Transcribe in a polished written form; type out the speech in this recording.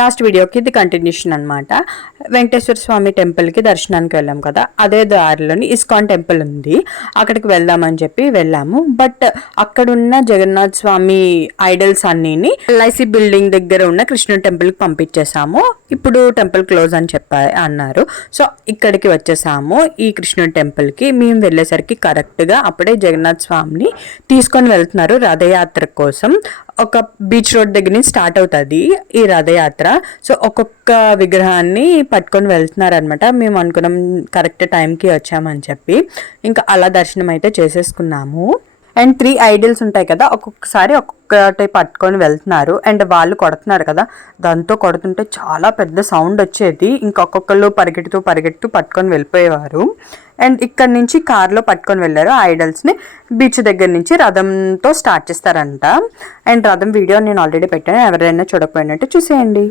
Last వీడియోకి ఇది continuation అనమాట. వెంకటేశ్వర స్వామి టెంపుల్కి దర్శనానికి వెళ్ళాం కదా, అదే దారిలోని ఇస్కాన్ టెంపుల్ ఉంది, అక్కడికి వెళ్దామని చెప్పి వెళ్ళాము. బట్ అక్కడున్న జగన్నాథ్ స్వామి ఐడల్స్ అన్నీని ఎల్ఐసి బిల్డింగ్ దగ్గర ఉన్న కృష్ణుడి టెంపుల్కి పంపించేసాము. ఇప్పుడు టెంపుల్ క్లోజ్ అని అన్నారు. సో ఇక్కడికి వచ్చేసాము. ఈ కృష్ణుడి టెంపుల్కి మేము వెళ్ళేసరికి కరెక్ట్గా అప్పుడే జగన్నాథ్ స్వామిని తీసుకొని వెళ్తున్నారు రథయాత్ర కోసం. ఒక బీచ్ రోడ్ దగ్గర నుంచి స్టార్ట్ అవుతుంది ఈ రథయాత్ర. సో ఒక్కొక్క విగ్రహాన్ని పట్టుకొని వెళ్తున్నారు అనమాట. మేము అనుకున్నాం కరెక్ట్ టైంకి వచ్చామని చెప్పి, ఇంకా అలా దర్శనం అయితే చేసేసుకున్నాము. అండ్ 3 ఐడల్స్ ఉంటాయి కదా, ఒక్కొక్కసారి ఒక్కొక్కటి పట్టుకొని వెళ్తున్నారు. అండ్ వాళ్ళు కొడుతున్నారు కదా, దాంతో కొడుతుంటే చాలా పెద్ద సౌండ్ వచ్చేది. ఇంకొకళ్ళు పరిగెడుతూ పట్టుకొని వెళ్ళిపోయేవారు. అండ్ ఇక్కడ నుంచి కార్లో పట్టుకొని వెళ్ళారు ఐడల్స్ని. బీచ్ దగ్గర నుంచి రథంతో స్టార్ట్ చేస్తారంట. అండ్ రథం వీడియో నేను ఆల్రెడీ పెట్టాను, ఎవరైనా చూడకపోయినట్టు చూసేయండి.